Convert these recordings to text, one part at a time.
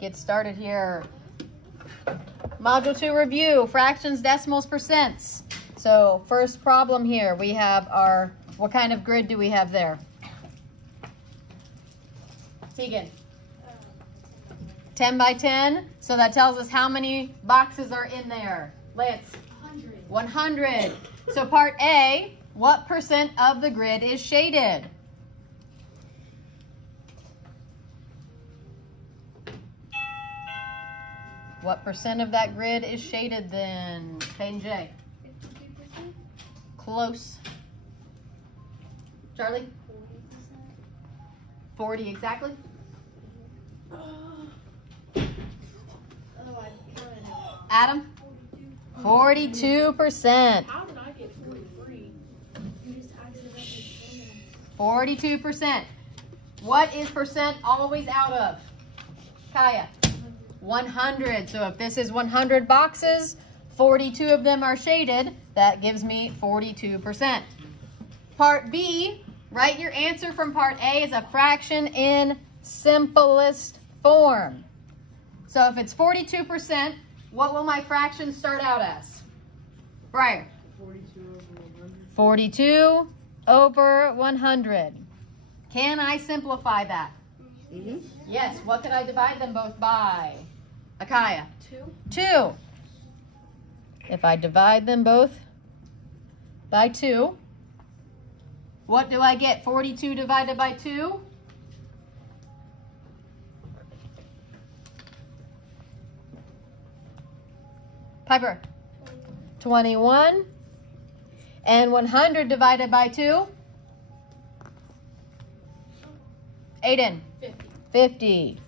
get started here. Module 2 review, fractions, decimals, percents. So first problem here, we have our, what kind of grid do we have there? Tegan? 10 by 10. So that tells us how many boxes are in there. Lance? 100. 100. So part A, what percent of the grid is shaded? What percent of that grid is shaded then? Payne J. 52%. Close. Charlie? 40%. 40 exactly? Adam? 42%. How did I get 43? You just accidentally 42%. What is percent always out of? Kaya? 100. So if this is 100 boxes, 42 of them are shaded. That gives me 42%. Part B, write your answer from part A as a fraction in simplest form. So if it's 42%, what will my fraction start out as? Briar? 42 over 100. Can I simplify that? Mm-hmm. Yes. What can I divide them both by? Akaya? 2. 2. If I divide them both by 2, what do I get? 42 divided by 2? Piper? 21. And 100 divided by 2? Aiden? 50.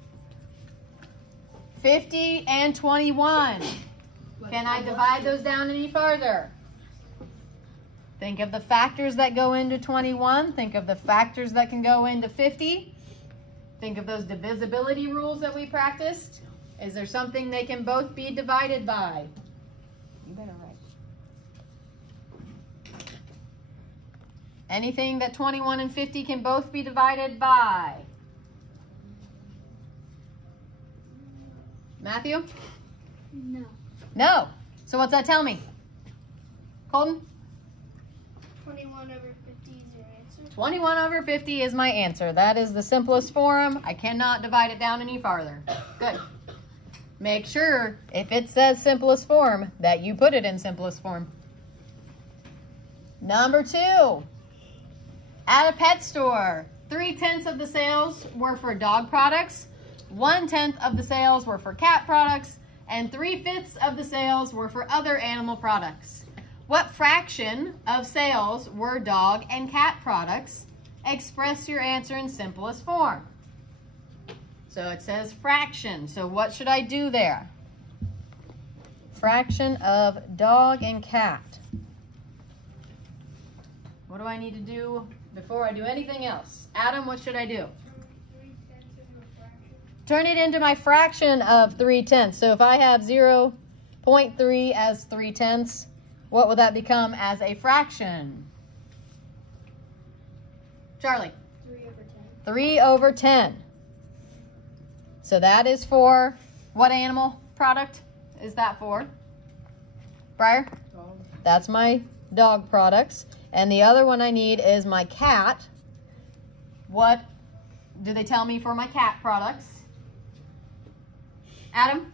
50 and 21. Can I divide those down any farther? Think of the factors that go into 21. Think of the factors that can go into 50. Think of those divisibility rules that we practiced. Is there something they can both be divided by? You better write. Anything that 21 and 50 can both be divided by? Matthew? No. No. So what's that tell me? Colton? 21 over 50 is your answer. 21 over 50 is my answer. That is the simplest form. I cannot divide it down any farther. Good. Make sure, if it says simplest form, that you put it in simplest form. Number 2. At a pet store, 3/10 of the sales were for dog products, 1/10 of the sales were for cat products, and 3/5 of the sales were for other animal products. What fraction of sales were dog and cat products? Express your answer in simplest form. So it says fraction. So what should I do there? Fraction of dog and cat. What do I need to do before I do anything else? Adam, what should I do? 3/10 into a fraction. Turn it into my fraction of 3/10. So if I have 0.3 as 3/10, what will that become as a fraction? Charlie? 3 over 10. 3 over 10. So that is for what animal product is that for? Briar? Dog. That's my dog products. And the other one I need is my cat. What do they tell me for my cat products? Adam?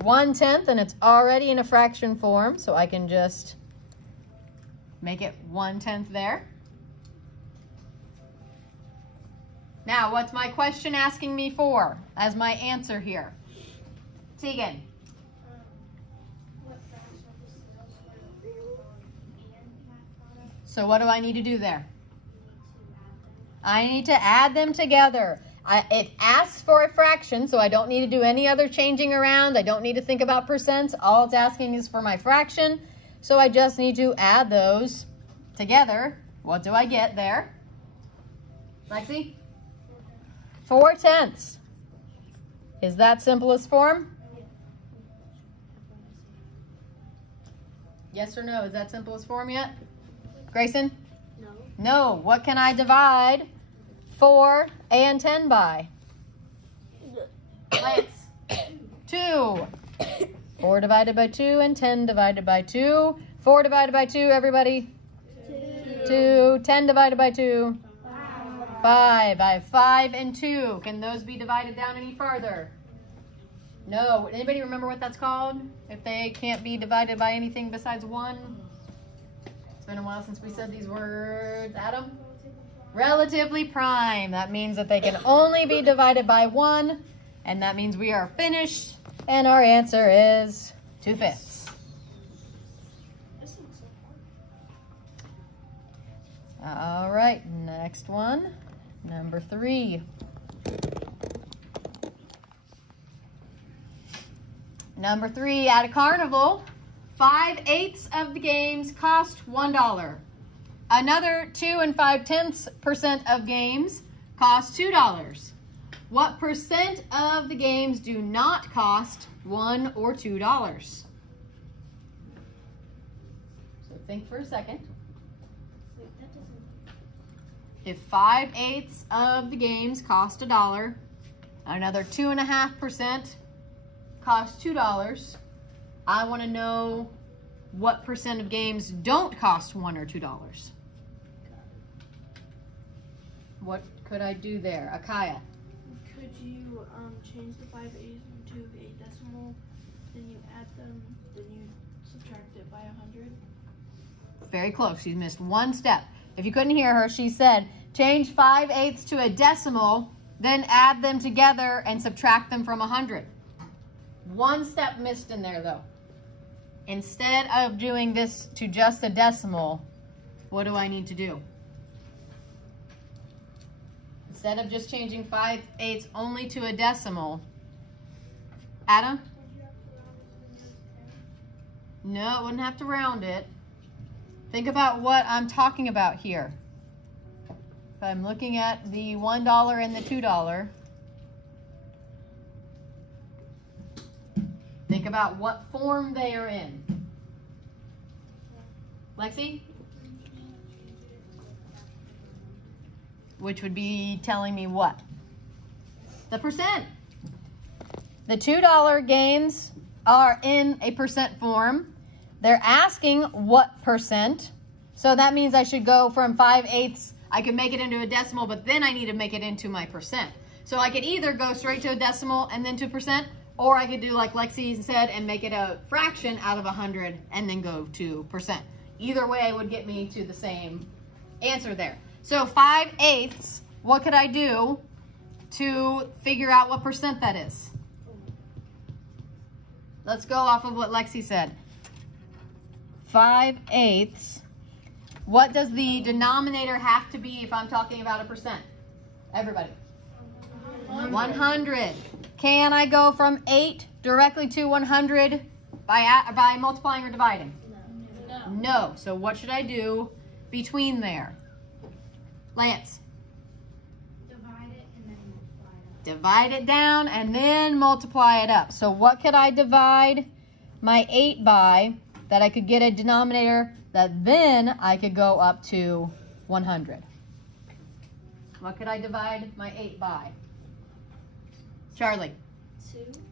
1/10, and it's already in a fraction form, so I can just make it 1/10 there. Now, what's my question asking me for as my answer here? Tegan? What fraction of the sales were for dog and cat products? So what do I need to do there? To add them. I need to add them together. It asks for a fraction, so I don't need to do any other changing around. I don't need to think about percents. All it's asking is for my fraction, so I just need to add those together. What do I get there? Lexi? 4/10. Is that simplest form? Yes or no? Is that simplest form yet? Grayson? No. No. What can I divide 4 and 10 by? Lance? 2. 4 divided by 2 and 10 divided by 2. 4 divided by 2, everybody. 2. 10 divided by 2. 5. I have 5 and 2. Can those be divided down any farther? No. Anybody remember what that's called? If they can't be divided by anything besides 1? It's been a while since we said these words. Adam? Relatively prime. That means that they can only be divided by 1. And that means we are finished. And our answer is 2/5. All right, next one, number 3. Number 3, at a carnival, 5/8 of the games cost $1. Another 2 5/10% of games cost $2. What percent of the games do not cost $1 or $2? So think for a second. If 5/8 of the games cost $1, another 2.5% cost $2, I want to know what percent of games don't cost $1 or $2. What could I do there? Akaya. Could you change the 5/8 into a decimal, then you add them, then you subtract it by 100? Very close. She's missed one step. If you couldn't hear her, she said, change 5/8 to a decimal, then add them together and subtract them from 100. One step missed in there, though. Instead of doing this to just a decimal, what do I need to do? Instead of just changing 5/8 only to a decimal, Adam? No, it wouldn't have to round it. Think about what I'm talking about here. If I'm looking at the $1 and the $2, think about what form they are in. Lexi? Which would be telling me what? The percent. The $2 games are in a percent form. They're asking what percent. So that means I should go from 5/8. I could make it into a decimal, but then I need to make it into my percent. So I could either go straight to a decimal and then to percent, or I could do like Lexi said and make it a fraction out of 100 and then go to percent. Either way would get me to the same answer there. So 5/8, what could I do to figure out what percent that is? Let's go off of what Lexi said. 5/8. What does the denominator have to be if I'm talking about a percent? Everybody. 100. Can I go from 8 directly to 100 by multiplying or dividing? No. So what should I do between there? Lance. Divide it and then multiply it. Divide it down and then multiply it up. So what could I divide my 8 by that I could get a denominator that then I could go up to 100? What could I divide my 8 by? Charlie.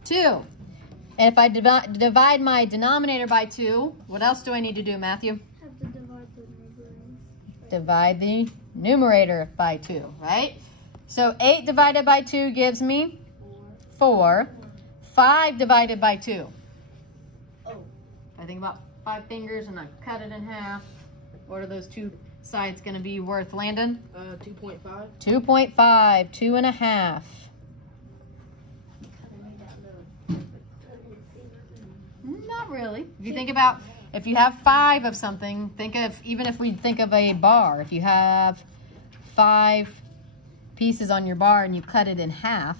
2. And if I divide my denominator by 2, what else do I need to do, Matthew? Have to divide the numerator. Divide the numerator by 2, right? So 8 divided by 2 gives me 4. 5 divided by 2. I think about 5 fingers and I cut it in half. What are those two sides going to be worth, Landon? 2.5. 2.5, 2.5. Not really. If you think about, if you have 5 of something, think of, even if we think of a bar, if you have 5 pieces on your bar and you cut it in half,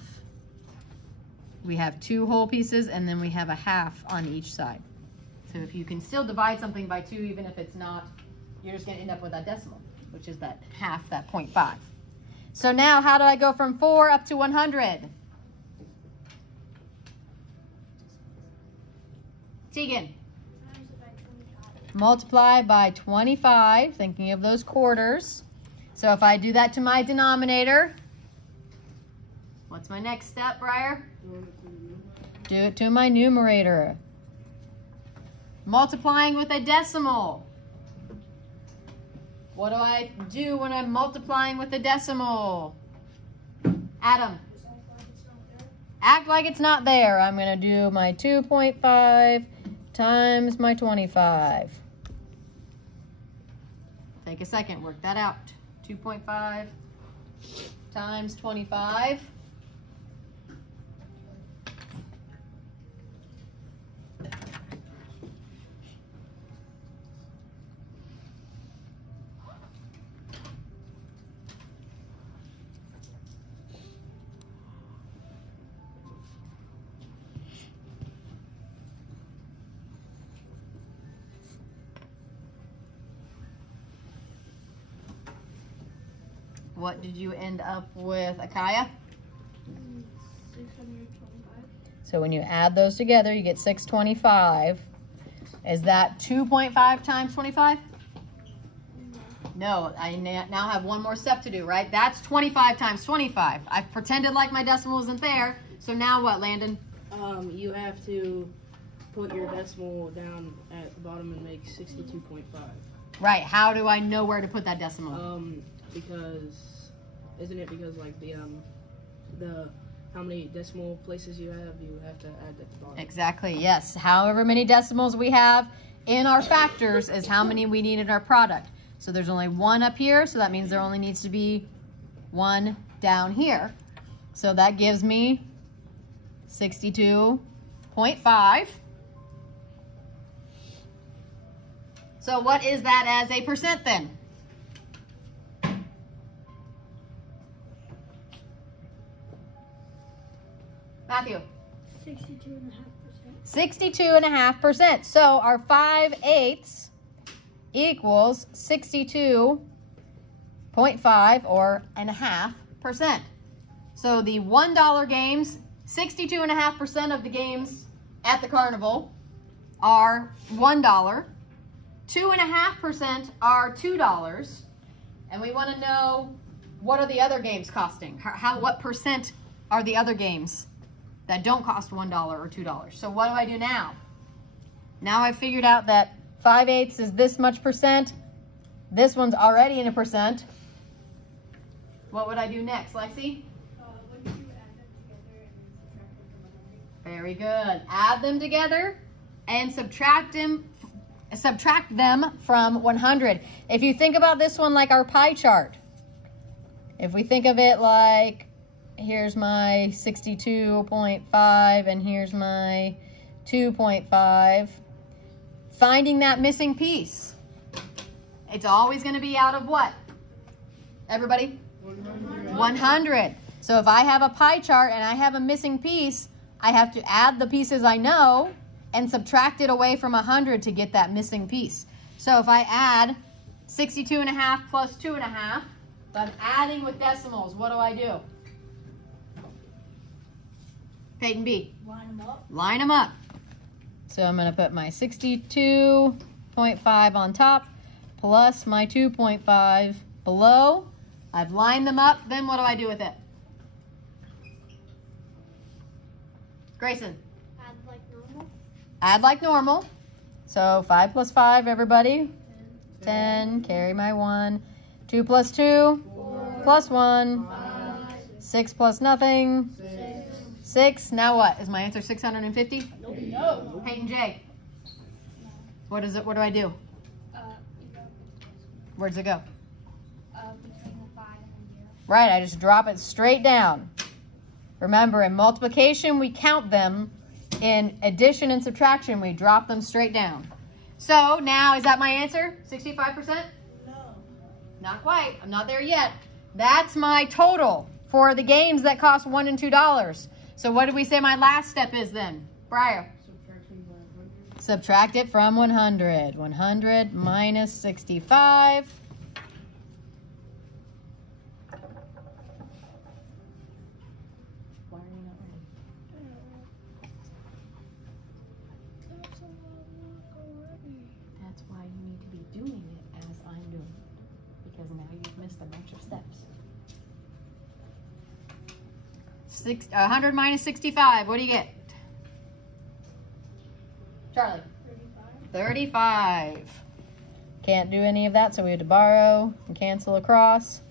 we have 2 whole pieces and then we have a half on each side. So if you can still divide something by 2, even if it's not, you're just going to end up with that decimal, which is that half, that 0.5. So now how do I go from 4 up to 100? Tegan. Multiply by 25, thinking of those quarters. So if I do that to my denominator, what's my next step, Briar? Do it to my numerator. Multiplying with a decimal. What do I do when I'm multiplying with a decimal? Adam. Act like it's not there. I'm going to do my 2.5 times my 25. Take a second, work that out. 2.5 times 25. What did you end up with, Akaya? 625. So when you add those together, you get 625. Is that 2.5 times 25? No, I now have one more step to do, right? That's 25 times 25. I've pretended like my decimal isn't there. So now what, Landon? You have to put your decimal down at the bottom and make 62.5. Right, how do I know where to put that decimal? Because isn't it because like the how many decimal places you have to add at the bottom. Exactly, yes. However many decimals we have in our factors is how many we need in our product. So there's only one up here, so that means there only needs to be one down here. So that gives me 62.5. So what is that as a percent then? Matthew? 62.5%. 62.5%. So our 5/8 equals 62.5 or 0.5%. So the $1 games, 62.5% of the games at the carnival are $1. 2.5% are $2. And we want to know, what are the other games costing? What percent are the other games that don't cost $1 or $2? So what do I do now? Now I've figured out that 5/8 is this much percent. This one's already in a percent. What would I do next, Lexi? Would you add them together and subtract them from 100? Very good. Add them together and subtract them from 100. If you think about this one like our pie chart, if we think of it like, here's my 62.5 and here's my 2.5, finding that missing piece, it's always going to be out of what? Everybody? 100. So if I have a pie chart and I have a missing piece, I have to add the pieces I know and subtract it away from 100 to get that missing piece. So if I add 62.5 plus 2.5, if I'm adding with decimals, what do I do? Peyton B. Line them up. Line them up. So I'm going to put my 62.5 on top plus my 2.5 below. I've lined them up. Then what do I do with it? Grayson. Add like normal. Add like normal. So 5 plus 5, everybody. 10. Carry my 1. 2 plus 2. 4 Plus 1. 5 6 plus nothing. 6. 6. Now what? Is my answer 650? No. Peyton J. What is it? What do I do? You go Where does it go? between the 5 and the 0. Right, I just drop it straight down. Remember, in multiplication, we count them. In addition and subtraction, we drop them straight down. So now, is that my answer? 65%? No. Not quite. I'm not there yet. That's my total for the games that cost $1 and $2. So what did we say my last step is then? Briar. Subtract it from 100. 100 minus 65. Why are you not ready? That's why you need to be doing it as I'm doing it. Because now you've missed a bunch of steps. 100 minus 65, what do you get? Charlie. 35. 35. Can't do any of that, so we have to borrow and cancel across.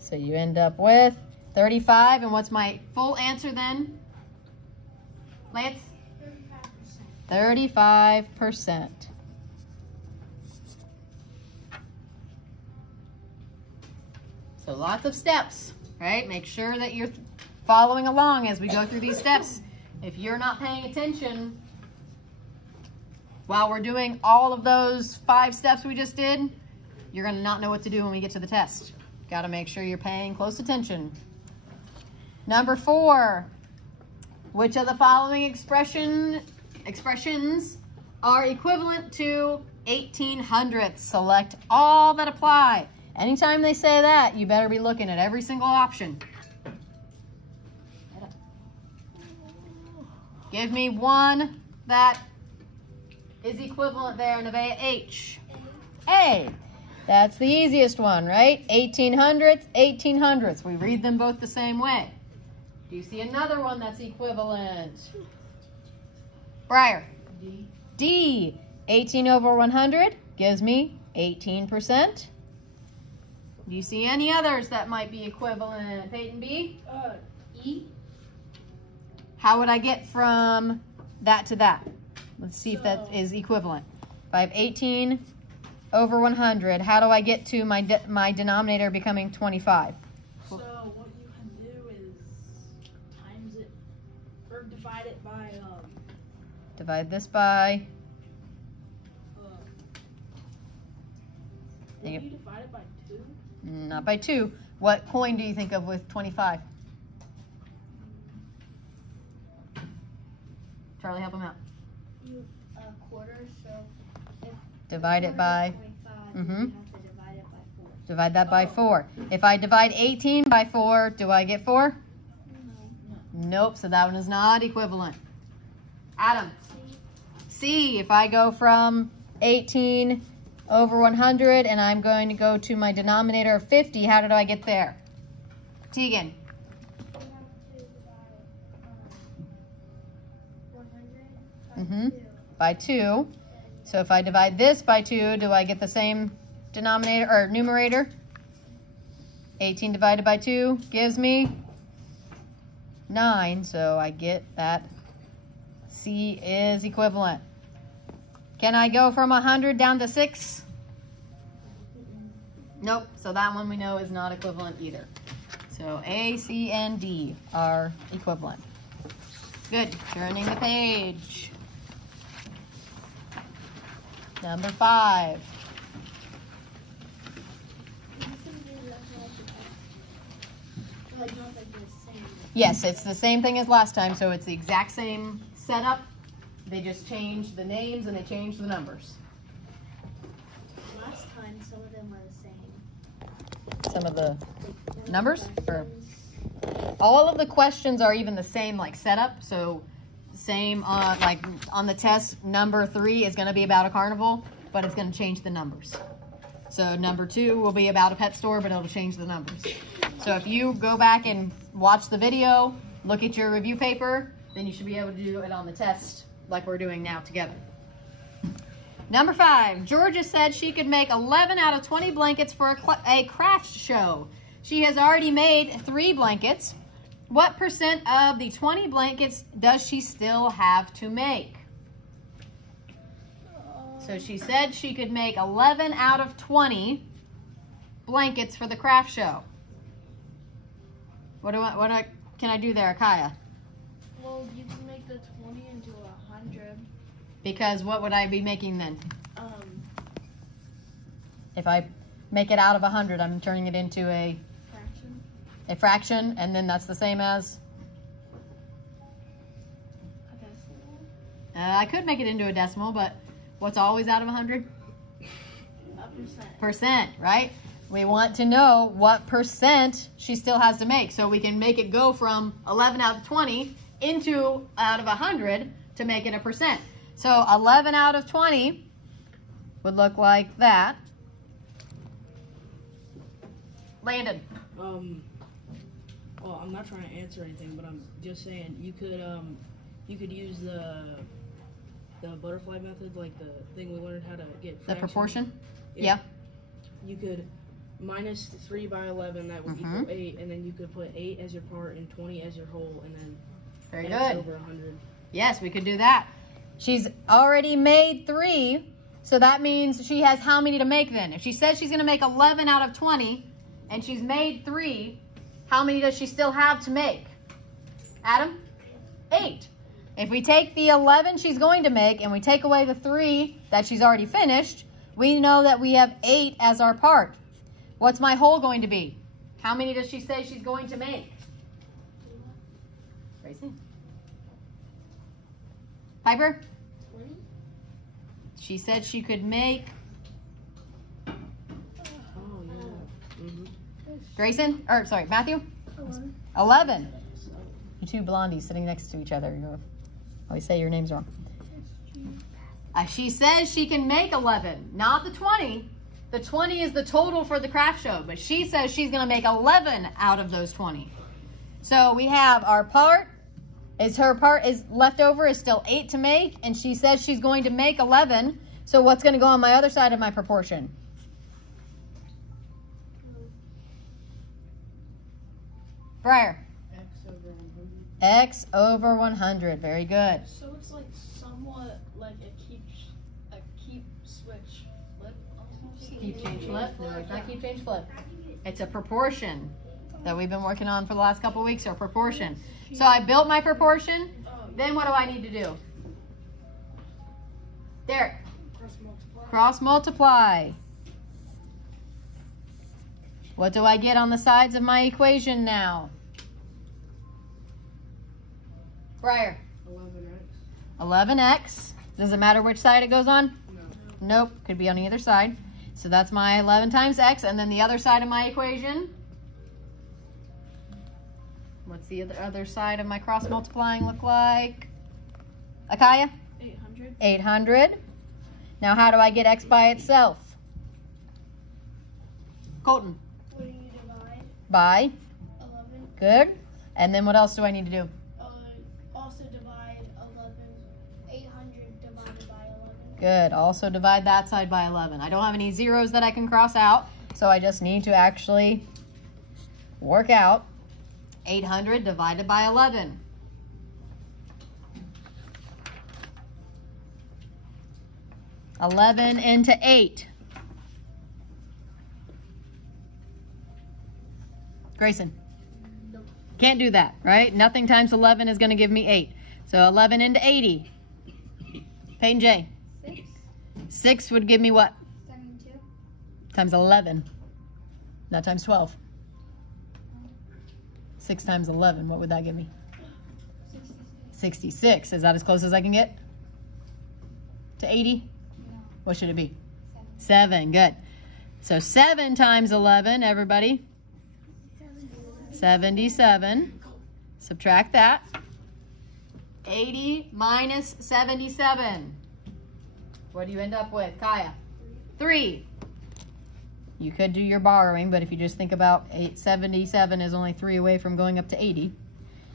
So you end up with 35. And what's my full answer then? Lance? 35%. 35%. So lots of steps, right? Make sure that you're following along as we go through these steps. If you're not paying attention while we're doing all of those 5 steps we just did, you're going to not know what to do when we get to the test. Got to make sure you're paying close attention. Number 4, which of the following expressions are equivalent to 1800ths? Select all that apply. Anytime they say that, you better be looking at every single option. Give me one that is equivalent there, Nevaeh. H. A. That's the easiest one, right? 1800ths, 1800ths. We read them both the same way. Do you see another one that's equivalent? Briar. D. D. 18 over 100 gives me 18%. Do you see any others that might be equivalent? Peyton B? E. How would I get from that to that? Let's see if that is equivalent. If I have 18 over 100, how do I get to my denominator becoming 25? So what you can do is times it, or divide it by, Divide this by, will you divide it by 2? not by 2. What coin do you think of with 25? Charlie, help him out. Quarter, so if Divide it by, 25, Mhm. you have to divide it by 4. divide that by 4. If I divide 18 by 4, do I get 4? No. Nope, so that one is not equivalent. Adam. C, if I go from 18 over 100 and I'm going to go to my denominator of 50, how did I get there? Tegan. You have to divide 100 By 2. So if I divide this by 2, do I get the same denominator or numerator? 18 divided by 2 gives me 9, so I get that C is equivalent. Can I go from 100 down to 6? Nope, so that one we know is not equivalent either. So A, C, and D are equivalent. Good, turning the page. Number 5. Yes, it's the same thing as last time, so it's the exact same setup. They just changed the names and they changed the numbers. Last time, some of them were the same. Some of the numbers? Or all of the questions are even the same, like setup. So same, like on the test, number 3 is going to be about a carnival, but it's going to change the numbers. So number 2 will be about a pet store, but it'll change the numbers. So if you go back and watch the video, look at your review paper, then you should be able to do it on the test like we're doing now together. Number 5, Georgia said she could make 11 out of 20 blankets for a craft show. She has already made 3 blankets. What percent of the 20 blankets does she still have to make? So she said she could make 11 out of 20 blankets for the craft show. What can I do there, Kaya? Well, you can make the 20 into 100. Because what would I be making then? If I make it out of 100, I'm turning it into a fraction, and then that's the same as? A decimal. I could make it into a decimal, but what's always out of 100? A percent. Percent, right? We want to know what percent she still has to make, so we can make it go from 11 out of 20 into out of 100 to make it a percent. So 11 out of 20 would look like that. Landon. Well, I'm not trying to answer anything, but I'm just saying you could use the the butterfly method, like the thing we learned how to get The fraction. proportion? Yeah. You could minus 3 by 11, that would equal 8, and then you could put 8 as your part and 20 as your whole, and then Very X good. over 100. Yes, we could do that. She's already made 3, so that means she has how many to make then? If she says she's going to make 11 out of 20, and she's made 3, how many does she still have to make? Adam? 8. If we take the 11 she's going to make and we take away the 3 that she's already finished, we know that we have 8 as our part. What's my whole going to be? How many does she say she's going to make? Gracie? Piper? 20? She said she could make... Oh, yeah. Grayson? Or, sorry, Matthew? 11. 11. You two blondies sitting next to each other. You always say your names wrong. She says she can make 11, not the 20. The 20 is the total for the craft show, but she says she's going to make 11 out of those 20. So we have our part. Her part is left over is still 8 to make, and she says she's going to make 11. So what's going to go on my other side of my proportion? Briar. X over 100. Very good. So it's like somewhat like a keep switch flip almost. Keep, change, flip. No, it's not keep, change, flip. It's a proportion that we've been working on for the last couple weeks, or proportion. So I built my proportion. Then what do I need to do? Derek. Cross multiply. What do I get on the sides of my equation now? Briar. 11x. 11x. Does it matter which side it goes on? No. Nope. Could be on either side. So that's my 11 times x. And then the other side of my equation. What's the other side of my cross multiplying look like? Akaya? 800. 800. Now how do I get x by itself? Colton? What do you divide? By? 11. Good. And then what else do I need to do? Also divide 11. 800 divided by 11. Good. Also divide that side by 11. I don't have any zeros that I can cross out, so I just need to actually work out 800 divided by 11. (11 into 8). Grayson. Nope. Can't do that, right? Nothing times 11 is going to give me 8. So 11 into 80. Peyton J. 6. 6 would give me what? 72. Times 11. Not times 12. 6 times 11, what would that give me? 66. Is that as close as I can get to 80? No. What should it be? 7. 7. Good. So 7 times 11, everybody. 77. Subtract that. 80 minus 77. What do you end up with, Kaya? 3. You could do your borrowing, but if you just think about 877 is only 3 away from going up to 80.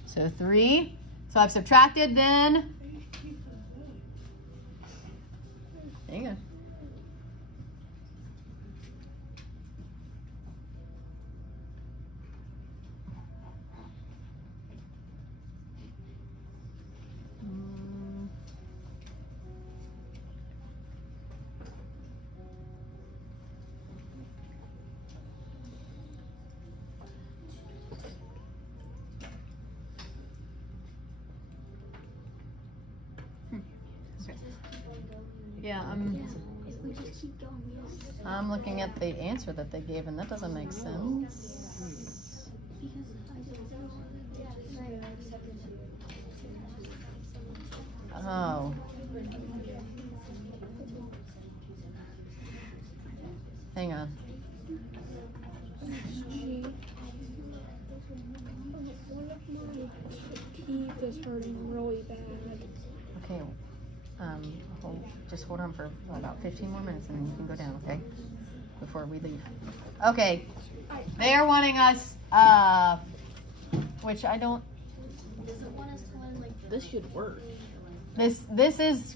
So 3. So I've subtracted then. Hang on. Yeah, If we just keep going, yes. I'm looking at the answer that they gave, and that doesn't make sense. Oh. Hang on. Teeth is hurting really bad. Okay. Just hold on for about 15 more minutes, and then you can go down, okay? Before we leave. Okay. They are wanting us, which I don't. Does it want us to learn like This should work. This is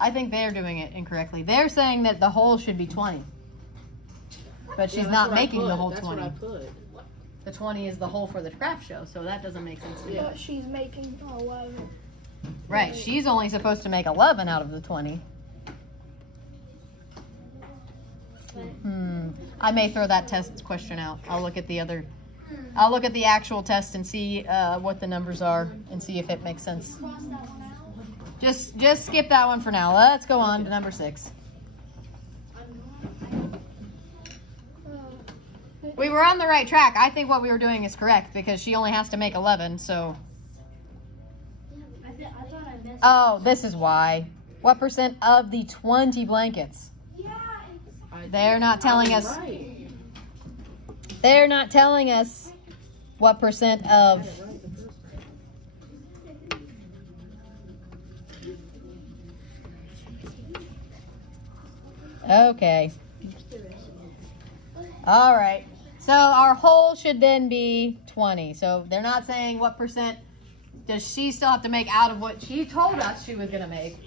I think they're doing it incorrectly. They're saying that the whole should be 20. But she's not making the whole 20. That's what I put. The 20 is the whole for the craft show, so that doesn't make sense to me. But she's making 11. Right, she's only supposed to make 11 out of the 20. I may throw that test question out. I'll look at the actual test and see what the numbers are and see if it makes sense. Just skip that one for now. Let's go on to number 6. We were on the right track. I think what we were doing is correct because she only has to make 11, so. Oh, this is why. What percent of the 20 blankets? They're not telling us. They're not telling us what percent of. Okay. All right. So our whole should then be 20. So they're not saying what percent does she still have to make out of what she told us she was going to make.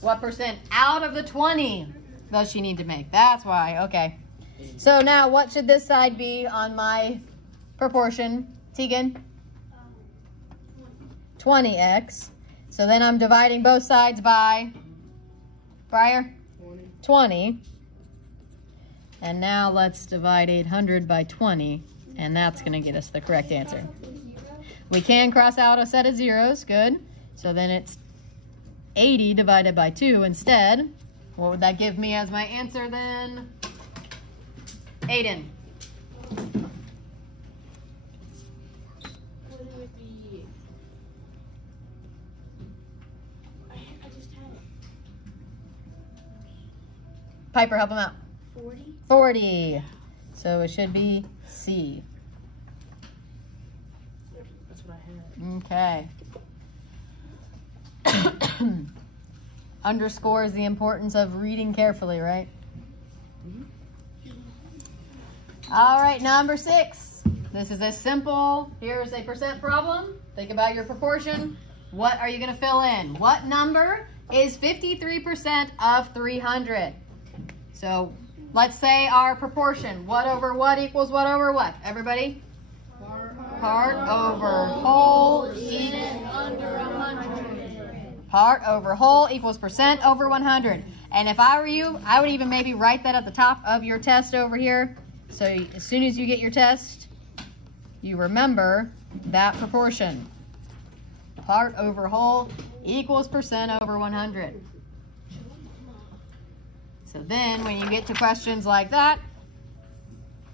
What percent out of the 20 does she need to make? That's why. Okay. So now what should this side be on my proportion? Tegan? 20x. So then I'm dividing both sides by, Briar? 20. And now let's divide 800 by 20. And that's going to get us the correct answer. We can cross out a set of zeros. Good. So then it's 80 divided by 2 instead. What would that give me as my answer then? Aiden. What would it be? I just had it. Piper, help him out. 40? 40. So it should be C. That's what I had. Okay. Underscores the importance of reading carefully, right? All right, number 6. This is a simple, here's a percent problem. Think about your proportion. What are you going to fill in? What number is 53% of 300? So let's say our proportion. What over what equals what over what? Everybody? Part over whole equals under 100. Part over whole equals percent over 100. And if I were you, I would even maybe write that at the top of your test over here. So as soon as you get your test, you remember that proportion. Part over whole equals percent over 100. So then when you get to questions like that,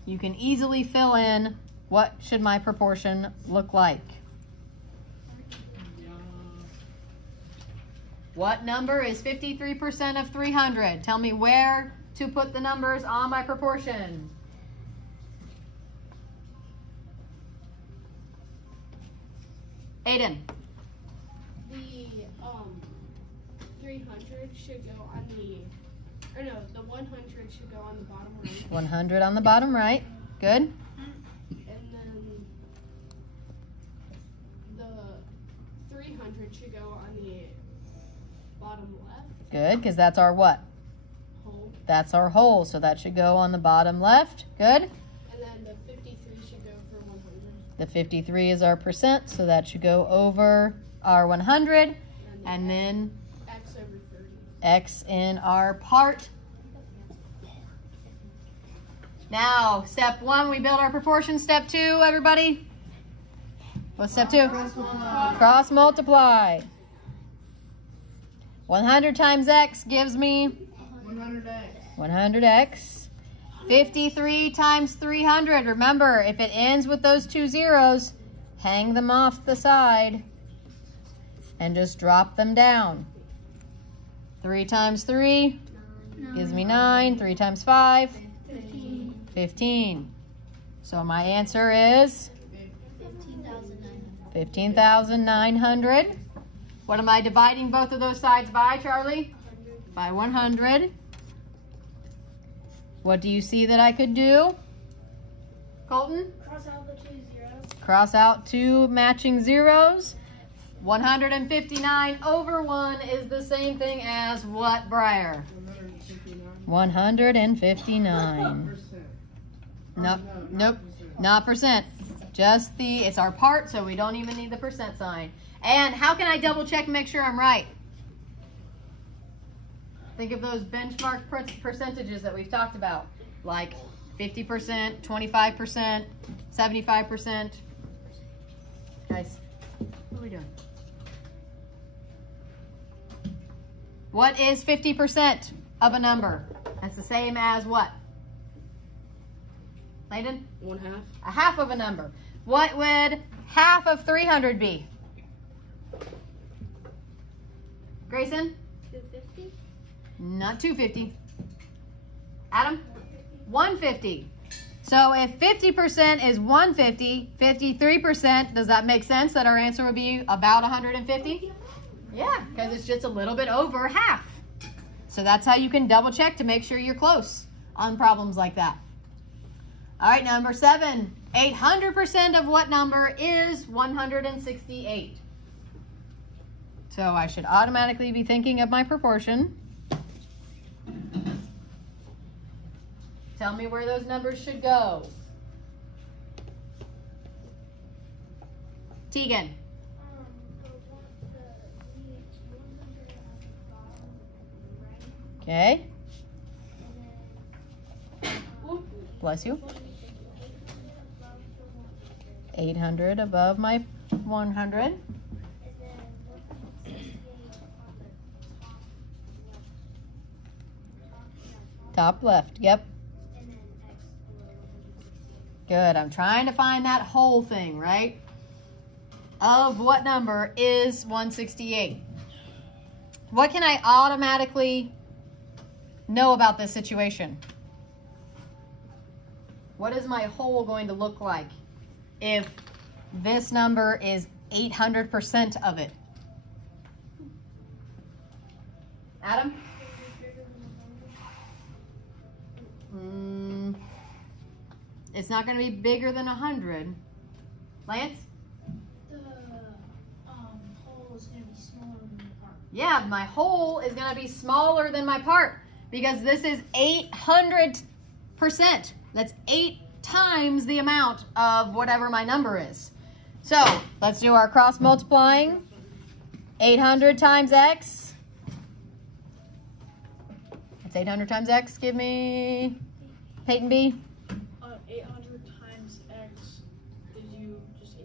you can easily fill in what should my proportion look like. What number is 53% of 300? Tell me where to put the numbers on my proportion. Aiden. The 300 should go on the, or no, the 100 should go on the bottom right. 100 on the bottom right. Good. And then the 300 should go on the bottom left. Good, because that's our what? Whole. That's our whole, so that should go on the bottom left. Good. And then the 53 should go for 100. The 53 is our percent, so that should go over our 100. And then X over 30. X in our part. Now, step 1, we build our proportion. Step 2, everybody? What's step 2? Cross multiply. 100 times X gives me 100X. 100X. 53 times 300. Remember, if it ends with those 2 zeros, hang them off the side and just drop them down. 3 times 3 gives me 9. 3 times 5, 15. So my answer is 15,900. What am I dividing both of those sides by, Charlie? By 100. What do you see that I could do? Colton? Cross out the 2 zeros. Cross out 2 matching zeros. 159 over 1 is the same thing as what, Briar? 159. Nope, nope, not percent. Just it's our part, so we don't even need the percent sign. And how can I double check and make sure I'm right? Think of those benchmark percentages that we've talked about, like 50%, 25%, 75%. Guys, what are we doing? What is 50% of a number? That's the same as what? Layden? 1/2. A half of a number. What would half of 300 be? Grayson? 250. Not 250. Adam? 150. So if 50% is 150, 53%, does that make sense that our answer would be about 150? Yeah, because it's just a little bit over half. So that's how you can double check to make sure you're close on problems like that. All right, number 7. 800% of what number is 168? So I should automatically be thinking of my proportion. Tell me where those numbers should go. Tegan. Okay. Bless you. 800 above my 100. Top left, yep. Good, I'm trying to find that whole thing, right? Of what number is 168? What can I automatically know about this situation? What is my whole going to look like if this number is 800% of it? Adam? It's not going to be bigger than 100. Lance? The whole is going to be smaller than the part. Yeah, my whole is going to be smaller than my part because this is 800%. That's 8 times the amount of whatever my number is. So let's do our cross multiplying. 800 times x. That's 800 times x. Give me Peyton B. 800 times x gives you just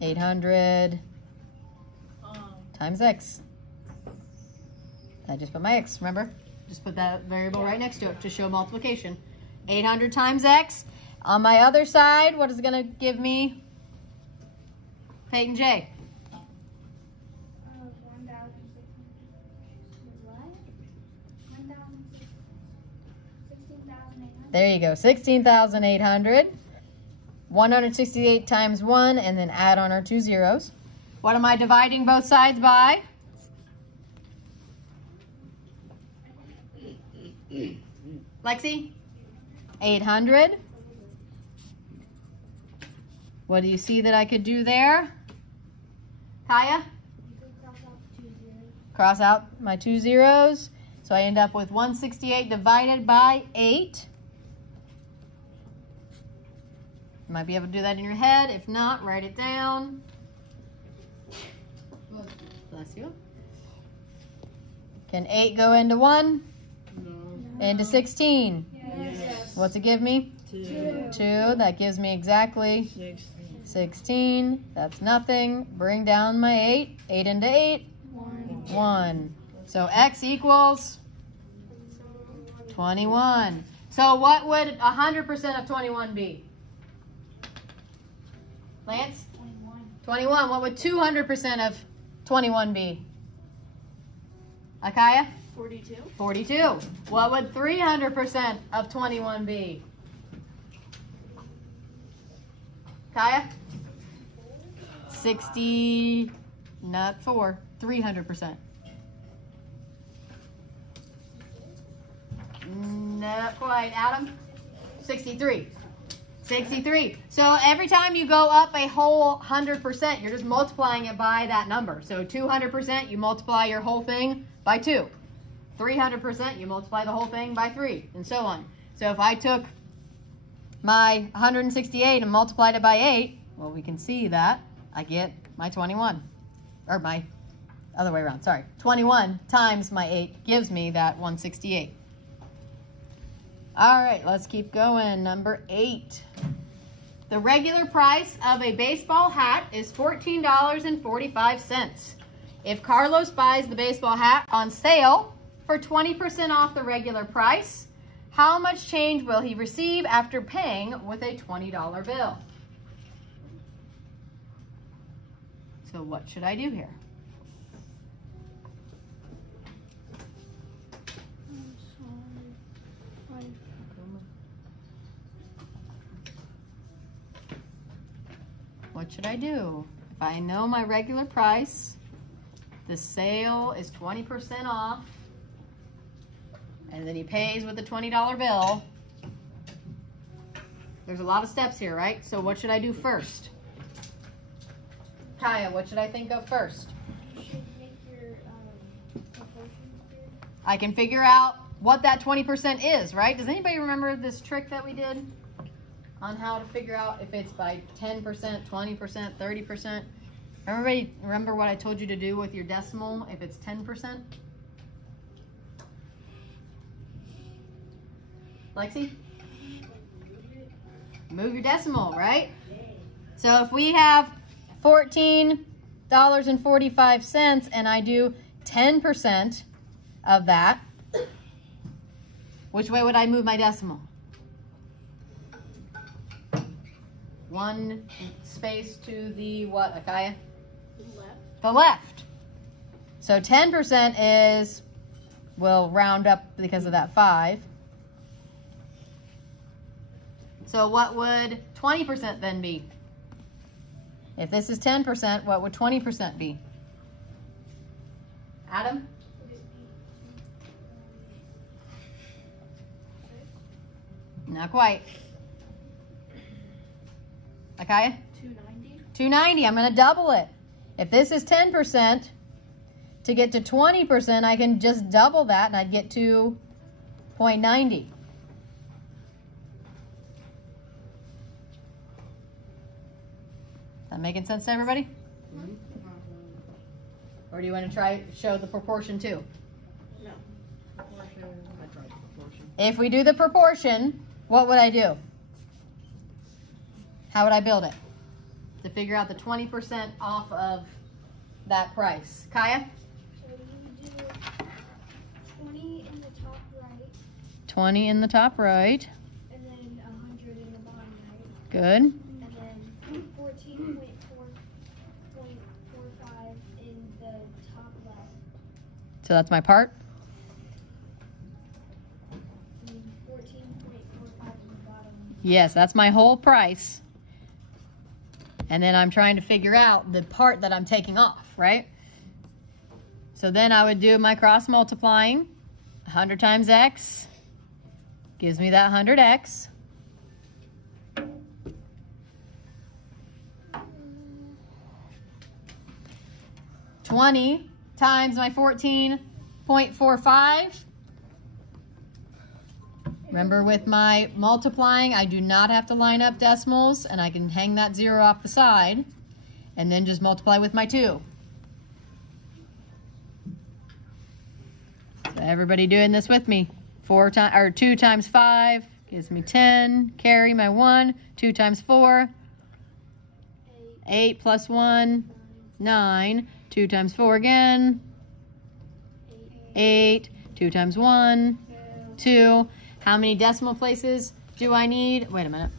800. 800 times x. I just put my x, remember? Just put that variable right next to it to show multiplication. 800 times x. On my other side, what is it going to give me? Peyton J. 16,800. There you go, 16,800. 168 times 1, and then add on our 2 zeros. What am I dividing both sides by? Lexi? 800. What do you see that I could do there? Kaya? Cross out my 2 zeros. So I end up with 168 divided by 8. You might be able to do that in your head. If not, write it down. Bless you. Can 8 go into 1? No. Into 16? Yes. What's it give me? 2. 2. That gives me exactly 16. That's nothing. Bring down my 8. 8 into 8? 1. So x equals 21. So what would 100% of 21 be? Lance? 21. What would 200% of 21 be? Akaya? 42. 42. What would 300% of 21 be? Kaya? 60, not 4, 300%. Not quite. Adam? 63. 63. So every time you go up a whole 100%, you're just multiplying it by that number. So 200%, you multiply your whole thing by 2. 300%, you multiply the whole thing by 3, and so on. So if I took my 168 and multiplied it by 8, well, we can see that I get my 21. Or my other way around, sorry. 21 times my 8 gives me that 168. All right, let's keep going. Number 8. The regular price of a baseball hat is $14.45. If Carlos buys the baseball hat on sale for 20% off the regular price, how much change will he receive after paying with a $20 bill? So what should I do here? What should I do? If I know my regular price, the sale is 20% off, and then he pays with a $20 bill. There's a lot of steps here, right? So what should I do first? Kaya, what should I think of first? You should make your proportions here. I can figure out what that 20% is, right? Does anybody remember this trick that we did on how to figure out if it's by 10%, 20%, 30%? Everybody remember what I told you to do with your decimal if it's 10%? Lexi? Move your decimal, right? So if we have $14.45 and I do 10% of that, which way would I move my decimal? One space to the what, Akaya? Left. The left. So 10% is, we'll round up because of that 5. So what would 20% then be? If this is 10%, what would 20% be? Adam? Not quite. Akaya? 290. 290. I'm going to double it. If this is 10%, to get to 20%, I can just double that and I'd get 2.90. That making sense to everybody? Mm-hmm. Or do you want to try show the proportion too? No. I tried the proportion. If we do the proportion, what would I do? How would I build it? To figure out the 20% off of that price. Kaya? So you do 20 in the top right, 20 in the top right. and then 100 in the bottom right, Good. and then 14.45 in the top left, So that's my part. and 14.45 in the bottom. Yes, that's my whole price. And then I'm trying to figure out the part that I'm taking off, right? So then I would do my cross multiplying. 100 times x gives me that 100x. $20 times my 14.45. Remember, with my multiplying, I do not have to line up decimals, and I can hang that 0 off the side, and then just multiply with my 2. So everybody doing this with me. 2 times 5 gives me 10. Carry my 1. 2 times 4. 8 plus 1, 9. 2 times 4 again. 8. 2 times 1, 2. How many decimal places do I need? Wait a minute.